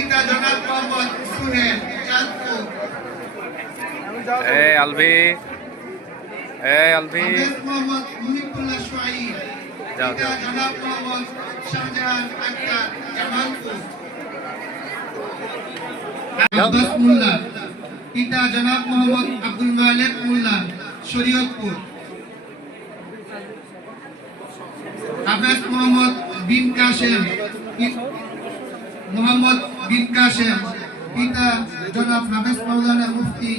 পিতা জনাব মোহাম্মদ সুহেল চাঁদপুর। এ আলভি। এ আলভি। মোহাম্মদ মুহিবুল্লাহ সোহাইব যাও, যাও। জনাব মোহাম্মদ শাহজাহান আক্তার জামালপুর। আব্বাস মোল্লা। পিতা জনাব মোহাম্মদ আব্দুল মালেক মোল্লা শরীয়তপুর। হাফেজ মোহাম্মদ বিন কাশেম মোহাম্মদ বিন কাশেম, পিতা জনাব হাফেজ মাওলানা মুফতি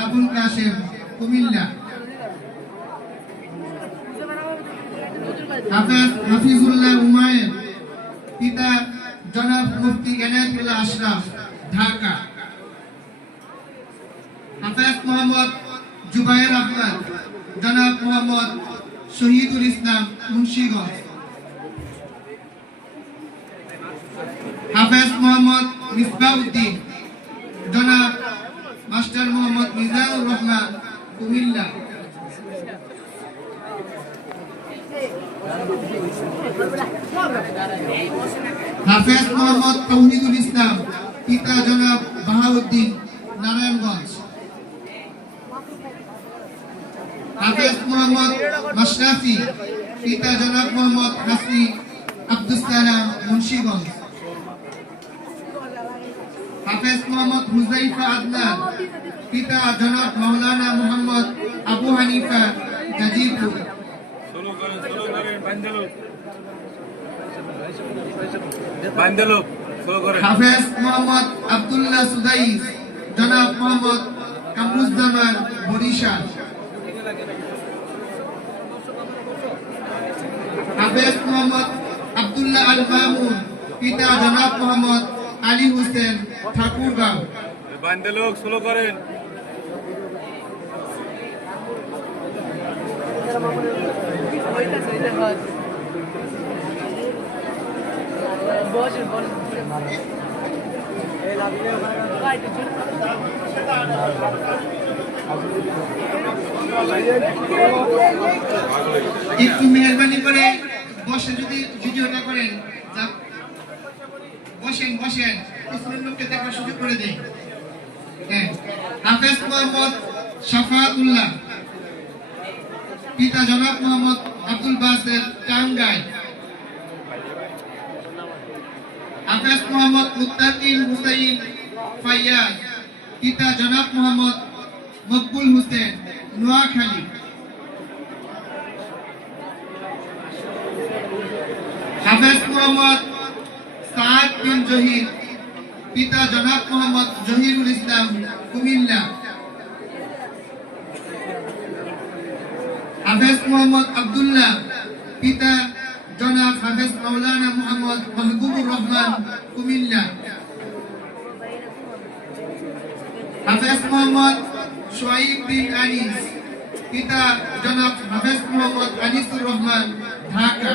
আবুল কাশেম, কুমিল্লা। হাফেজ হাফিজুল্লাহ উমায়ের পিতা জনাব মুফতি এনায়তুল্লাহ আশরাফ, ঢাকা। হাফেজ মোহাম্মদ জুবাইর আহমদ, জনাব মোহাম্মদ শহীদুল ইসলাম মুন্সিগঞ্জ। হাফেজ মোহাম্মদ মিসবাউদ্দিন, জনাব মাস্টার মোহাম্মদ মিজানুর রহমান, কুমিল্লা। হাফেজ মোহাম্মদ তৌহিদুল ইসলাম, পিতা জনাব বাহাউদ্দিন, নারায়ণগঞ্জ। হাফেজ মোহাম্মদ মাশরাফি, পিতা জনাব মোহাম্মদ হাসি আব্দুল সালাম, মুন্সিগঞ্জ হাফেজ মোহাম্মদ হুজাইফা আদনান, পিতা জনাব মাওলানা মোহাম্মদ আবু হানিফা গাজীপুর। হাফেজ মোহাম্মদ আব্দুল্লাহ সুদাইস, জনাব মোহাম্মদ কামরুজ্জামান বরিশাল। হাফেজ মোহাম্মদ আব্দুল্লাহ আল মামুন, পিতা জনাব মোহাম্মদ আলী হোসেন ঠাকুরগাঁও। বান্ধলো ফলো করেন। একটু মেহরবানি করে বসে যদি ভিডিওটা করেন বসেন বসেন। পিছনের লোককে দেখার সুযোগ করে দেই হ্যাঁ হাফেজ মোহাম্মদ শাফাতুল্লাহ পিতা জনাব মোহাম্মদ আব্দুল বাসের টাঙ্গাই হাফেজ মোহাম্মদ মুত্তাকিল হুসাইন ফাইয়াজ, পিতা জনাব মোহাম্মদ মকবুল হোসেন নোয়াখালী। হাফেজ মোহাম্মদ সাদ বিন জহির পিতা জনাব মোহাম্মদ জহিরুল ইসলাম কুমিল্লা। হাফেজ মোহাম্মদ আব্দুল্লাহ, পিতা জনাব হাফেজ মাওলানা মোহাম্মদ মাহবুবুর রহমান কুমিল্লা। হাফেজ মোহাম্মদ সোয়াইব বিন আনিস, পিতা জনাব হাফেজ মোহাম্মদ আনিসুর রহমান, ঢাকা।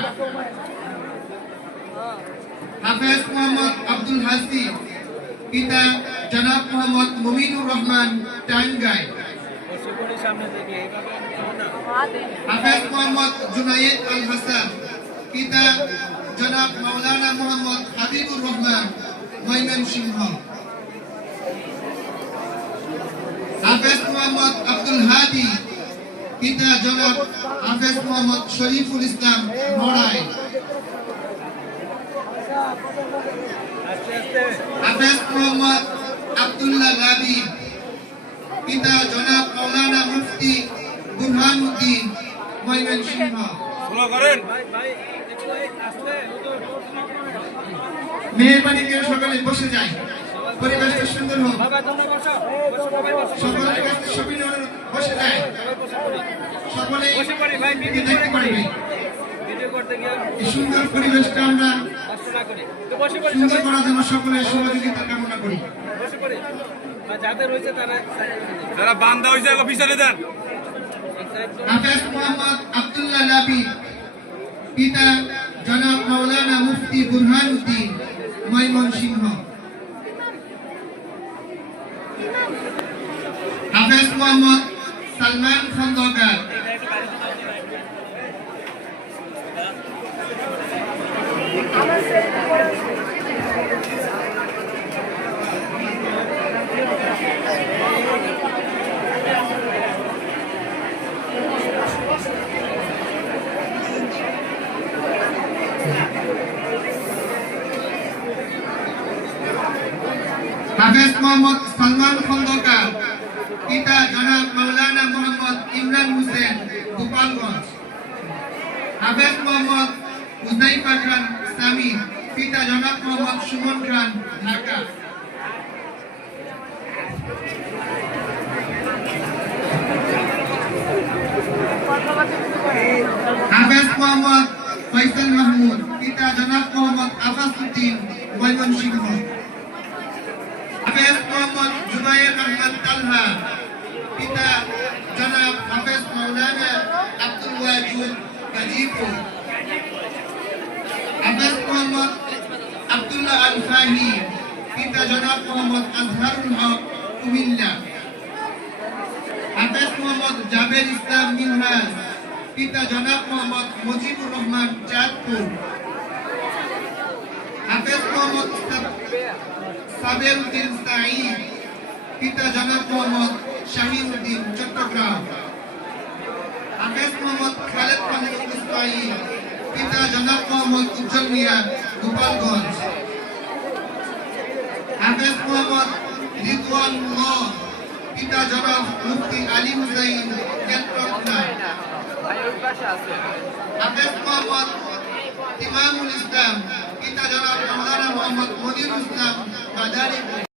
হাফেজ মোহাম্মদ আব্দুল হাসি পিতা জনাব মোহাম্মদ মুমিনুর রহমান টাঙ্গাই। হাফেজ মোহাম্মদ জুনায়েদ আল হাসান। পিতা জনাব মাওলানা মোহাম্মদ হাবিবুর রহমান ময়মনসিংহ। হাফেজ মোহাম্মদ আব্দুল হাদি। পিতা জনাব হাফেজ মোহাম্মদ শরীফুল ইসলাম নড়াই হাফেজ মোহাম্মদ আব্দুল্লাহ রাবি পিতা জনাব মাওলানা মুফতি বুরহানুদ্দিন ময়মনসিংহ। ফলো করেন। মেহরবানি করে সকালে বসে যাই পরিবেশটা সুন্দর হোক। সকলের কাছে অনুরোধ, বসে যায়। সকলে দেখতে পারবে। এই সুন্দর পরিবেশটা আমরা করি। সুন্দর সবাই। করার জন্য সকলের সহযোগিতা কামনা করি। বসে পড়ি। আর যাদের হয়েছে তারা যারা বান্দা হয়েছে আগে পিছনে দেন। হাফেজ মোহাম্মদ আব্দুল্লাহ নাবি পিতা জনাব মাওলানা মুফতি হাফেজ মোহাম্মদ সালমান খন্দকার হাফেজ মোহাম্মদ সালমান খন্দকার, পিতা জনাব মাওলানা মোহাম্মদ ইমরান হোসেন, গোপালগঞ্জ। হাফেজ মোহাম্মদ হুসাইফা খান সামি পিতা জনাব মোহাম্মদ সুমন খান, ঢাকা। হাফেজ মোহাম্মদ মাহমুদ, পিতা জনাব মোহাম্মদ আফাসউদ্দিন ময়মনসিংহ। হাফেজ মোহাম্মদ জুবাইর আহমদ তালহা, পিতা জনাব হাফেজ মাওলানা আব্দুল ওয়াজুদ গাজীপুর হাফেজ মোহাম্মদ আব্দুল্লাহ আল ফাহি পিতা জনাব মোহাম্মদ আজহারুল হক, কুমিল্লা। হাফেজ মোহাম্মদ জাবের ইসলাম মিনহাজ পিতা জনাব মোহাম্মদ মুজিবুর রহমান চাঁদপুর। হাফেজ মোহাম্মদ সাব- সাবের উদ্দিন সাঈদ, পিতা জনাব মোহাম্মদ শাহিন উদ্দিন চট্টগ্রাম। হাফেজ মোহাম্মদ খালেদ মাহমুদ ইসমাইল পিতা জনাব মোহাম্মদ উজ্জ্বল মিয়া গোপালগঞ্জ হাফেজ মোহাম্মদ রিদওয়ানুল্লাহ পিতা জনাব মুফতি আলী হুসাইন মোহাম্মদ ইমামুল ইসলাম পিতা জনাব মৌলানা মোহাম্মদ মনির ইসলাম